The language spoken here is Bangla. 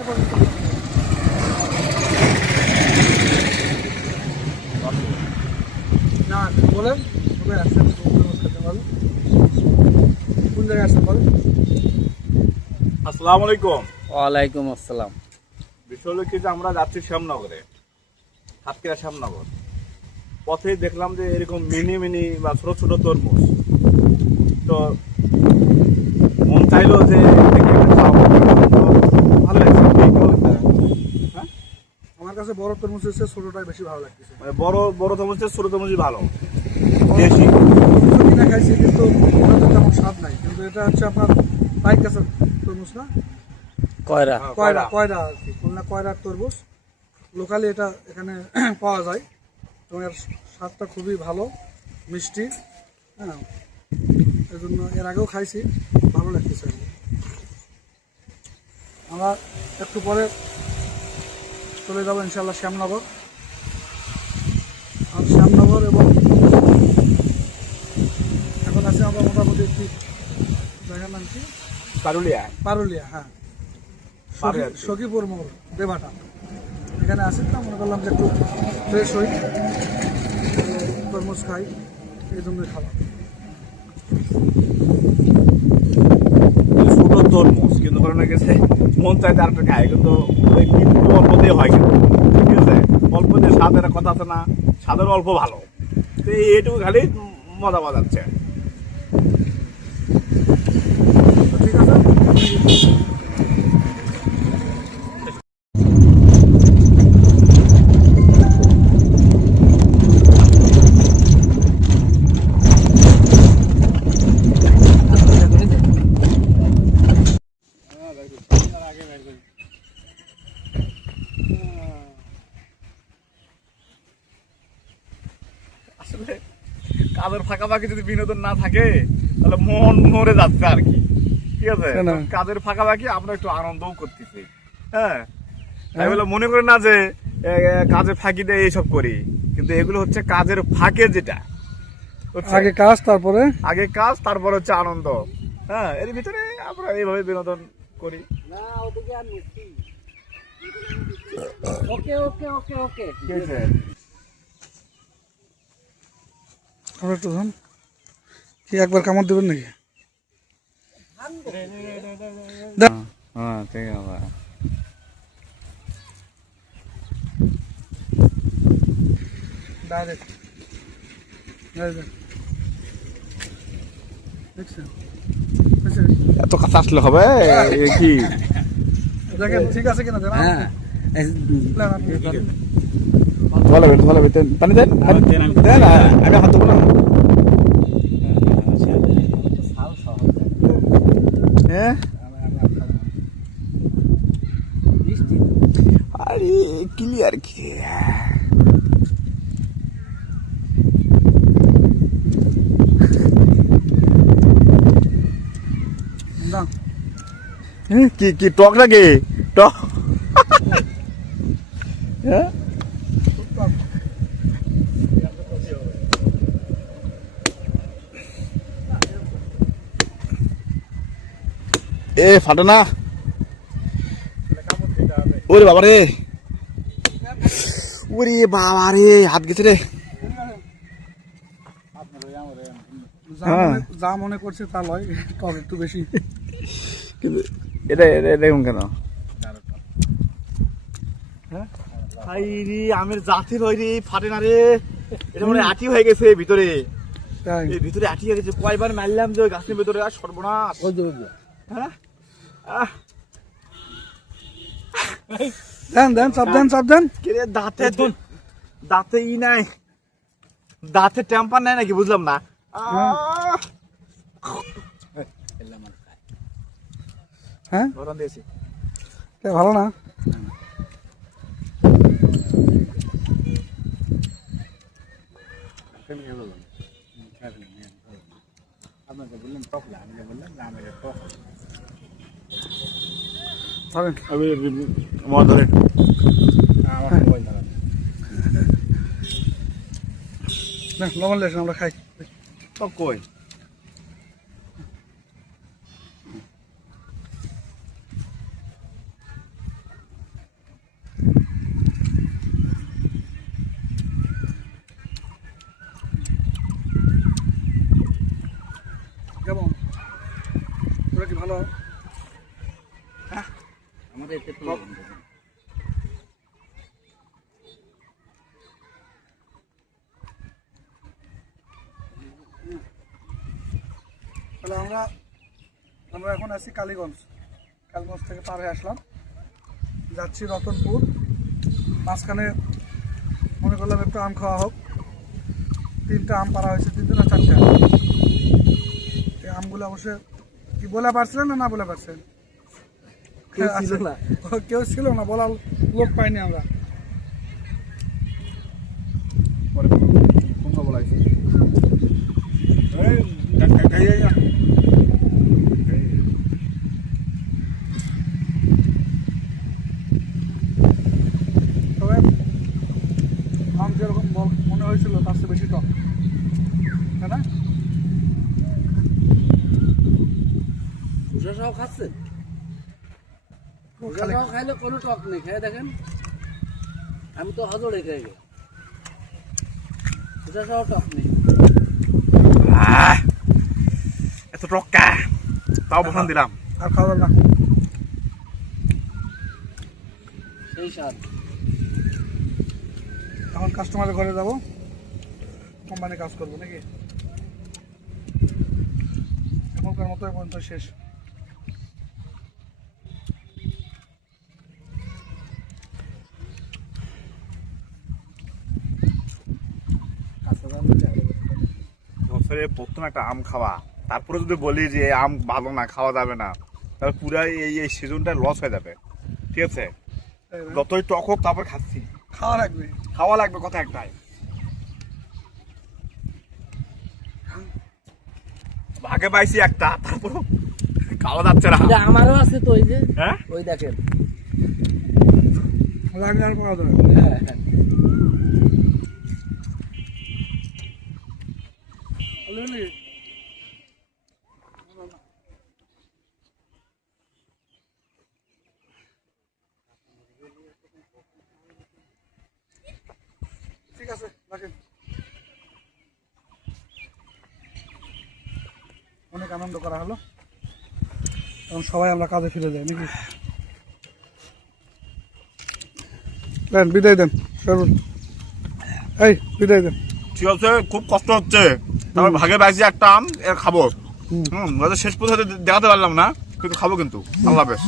না বলেন কবে আসছেন, খেতে বলেন কোন জায়গায় আসছেন বলেন। আসসালামু আলাইকুম। ওয়ালাইকুম আসসালাম। বিষয় হলো কি যে আমরা যাচ্ছি শ্যামনগরে, সাতক্ষীরা শ্যামনগর। পথে দেখলাম যে এরকম মিনি মিনি বা ছোট ছোট তরমুজ, তো মন চাইলো যে দেখে একটা খাওয়াবো। তো ভালো লাগছে। হ্যাঁ, আমার কাছে বড় তরমুজ হচ্ছে, ছোটটাই বেশি ভালো লাগতেছে। মানে বড় বড় তরমুজের ছোট তরমুজই ভালো, দেশি। কিনা খাইছি কিন্তু ওটাতে তেমন স্বাদ নাই, কিন্তু এটা হচ্ছে আপনার বাইক গাছের তরমুজ না, কয়রা। কয়রা কয়রা আর কি, খুলনা কয়রার তরমুজ। লোকালি এটা এখানে পাওয়া যায় এবং এর স্বাদটা খুবই ভালো, মিষ্টি। হ্যাঁ, এই জন্য এর আগেও খাইছি, ভালো লাগতেছে আর কি। আমরা একটু পরে চলে যাবো ইনশাল্লাহ শ্যামনগর। আর শ্যামনগর এবং এখন আছে আমরা মোটামুটি একটি জায়গার নাম কি, পারুলিয়া। পারুলিয়া। হ্যাঁ, পারুলিয়া। সখীপুর মোড়, দেবাটা। এখানে আসি তো মনে করলাম যে একটু ফ্রেশ হই, তরমুজ খাই, এই জন্যই খাওয়া। ছোট তরমুজ কিন্তু কারণে গেছে মন চাইতে আর একটা খায়, কিন্তু একটু অল্প দিয়ে হয়, কিন্তু ঠিক আছে, অল্প দিয়ে স্বাদের কথা আছে না, স্বাদের অল্প ভালো। তো এইটুকু খালি মজা পাওয়া যাচ্ছে। তো ঠিক আছে। আসলে কাজের ফাঁকাফাঁকি যদি বিনোদন না থাকে তাহলে মন মরে যাচ্ছে আর কি, ঠিক আছে। না। কাজের ফাঁকাফাঁকি আমরা একটু আনন্দও করতেছি। হ্যাঁ, তাই বলে মনে করি না যে কাজের ফাঁকি দিয়ে এইসব করি, কিন্তু এগুলো হচ্ছে কাজের ফাঁকে, যেটা হচ্ছে আগে কাজ, তারপরে আগে কাজ, তারপর হচ্ছে আনন্দ। হ্যাঁ, এর ভিতরে আমরা এইভাবে বিনোদন করি। ওকে ওকে ওকে ওকে। ঠিক আছে। আমরা একটু ধন কি একবার কামড় দেবেন নাকি? হ্যাঁ ঠিক আছে। ডাইরেক্ট দেখছেন? এত কাছে আসলে হবে কি? দেখেন ঠিক আছে কিনা দেন। হ্যাঁ প্ল্যান আপনি করেন। ভালো পানি দেন, দেন, আমি হাত দেবো না। হ্যাঁ, আরে ক্লিয়ার কি না কি কি টক নাকি টক? হ্যাঁ, এ ফাটে না। ওরে বাবা রে, ওরে বাবা রে, হাত গেছে রে। যা মনে করছে তা লয়, টক একটু বেশি। কিন্তু এটা দেখুন কেন, আমের জাতির হয় রে, ফাটে না রে। এটা মানে আটি হয়ে গেছে ভিতরে, তাই এই ভিতরে আটি হয়ে গেছে। কয়বার মারলাম যে ওই গাছের ভিতরে, আর সর্বনাশ। হ্যাঁ, দেন দেন, চাপ দেন, চাপ দেন। কে রে, দাঁতে ই নাই, দাঁতে টেম্পার নাই নাকি, বুঝলাম না। হ্যাঁ, গরম দিয়েছি। ভালো না। আপনাকে বললেন টক না, আমি বললাম না আমাকে টক। ধরেন মজা ধরে আমার মোবাইল ধরা। না, লবণ লেস আমরা খাই। তো কই যেতে তো তাহলে আমরা এখন আছি কালীগঞ্জ থেকে পার হয়ে আসলাম, যাচ্ছি রতনপুর। মাঝখানে মনে করলাম একটু আম খাওয়া হোক। 3টা আম পাড়া হয়েছে, 3টে না 4টে। এই আমগুলো অবশ্যই কি বলে পারছিলেন না বলে পারছেন? কেউ ছিল না, বলার লোক পাইনি আমরা। তোমরা বলাইছি তবে আম যেরকম মনে হয়েছিল তার চেয়ে বেশি টক, তাই না? ভুষা সহ খাচ্ছেন? ভুষা সহ খাইলে কোনো টক নেই, খেয়ে দেখেন। আমি তো হজরে খেয়ে গেলাম, ভুষা সহ টক নেই। এত টক্কা তাও বসান দিলাম। আর খাওয়া যাবে না। সেই স্বাদ। এখন কাস্টমারের ঘরে যাব, কোম্পানি কাজ করবো নাকি? এখনকার মতো এখন তো শেষ। বছরে প্রথম একটা আম খাওয়া, তারপরে যদি বলি যে এই আম ভালো না, খাওয়া যাবে না, তাহলে পুরো এই সিজনটা লস হয়ে যাবে। ঠিক আছে, তাই না? যতই টক হোক তারপর খাচ্ছি, খাওয়া লাগবে। খাওয়া লাগবে, কথা একটাই। ভাগে পাইছি একটা, তারপর খাওয়া যাচ্ছে না। এটা আমারও আছে তো, ওই যে হ্যাঁ, ওই দেখেন। লাগলে আর পাওয়া যাবে। বুঝলি? ঠিক আছে, রাখেন। অনেক আনন্দ করা হলো, এখন সবাই আমরা কাজে ফিরে যাই নাকি? দেন বিদায় দেন, সরুন। এই বিদায় দেন। ঠিক আছে, খুব কষ্ট হচ্ছে, তারপর ভাগে পাইছি একটা আম, এর খাবো। শেষ পর্যন্ত দেখাতে পারলাম না, কিন্তু খাবো কিন্তু। আল্লাহ হাফেজ।